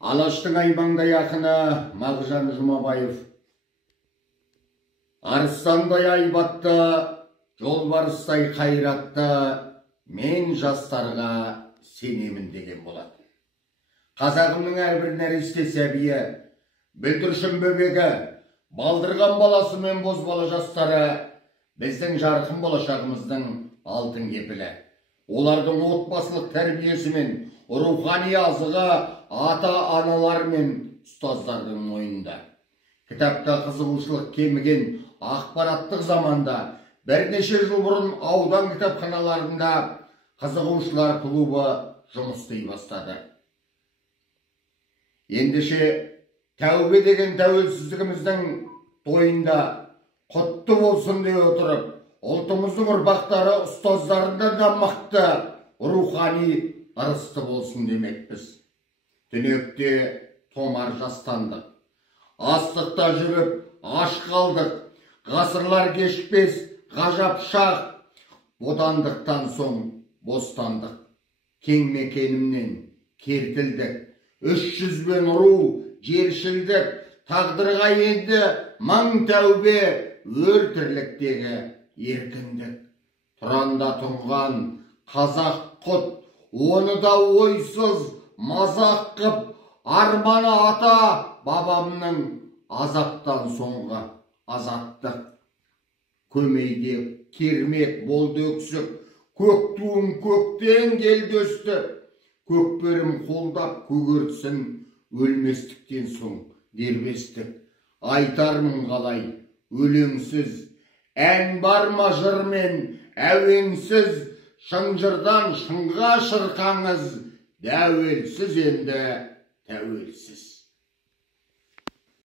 Алаштың аймаңдай ақыны Мағжан Жұмабаев. Арыстандай айбатты, жолбарыстай қайратты, мен жастарға сенемін деген болады. Қазағымның әрбір нәресте сәбиі, бүлдіршін бөбегі, балдырған баласы мен бозбала жастары біздің жарқын болашағымыздың алтын кепілі. Олардың отбасылық тәрбиесі мен рухани азығы ата-аналар мен ұстаздардың мойнында. Кітапқа қызығушылық кеміген ақпараттық заманда бірнеше жыл бұрын аудан кітапханаларында қызығушылар клубы жұмыс істей бастады. Ендеше тәубе деген тәуелсіздігіміздің тойында құтты болсын дей отырып, ұлтымыздың ұрпақтары ұстаздарында да мықты рухани ырысты болсын демекпіз. Түнекте томар жастандық, астықта жүріп аш қалдық, ғасырлар кешпес ғажап шақ, бодандықтан соң бостандық. Кең мекенімнен кертілдік, 300 бен ұру жершілдік, тағдырға енді мың тәубе, өр тірліктегі еркіндік. Тұранда тұнған қазақ құт, оны да ойсыз мазақ қып, арманы ата бабамның азаптан соңғы азаттық. Көмейде кермек болды өксік, көк туым көктен келді өсті. Көкбөрім қолдап көгертсін, өлместіктен соң дербестік. Айтармын қалай өлеңсіз, ән бар ма жырмен әуенсіз, шынжырдан шыңға шырқаңыз, дәуелсіз енді тәуелсіз.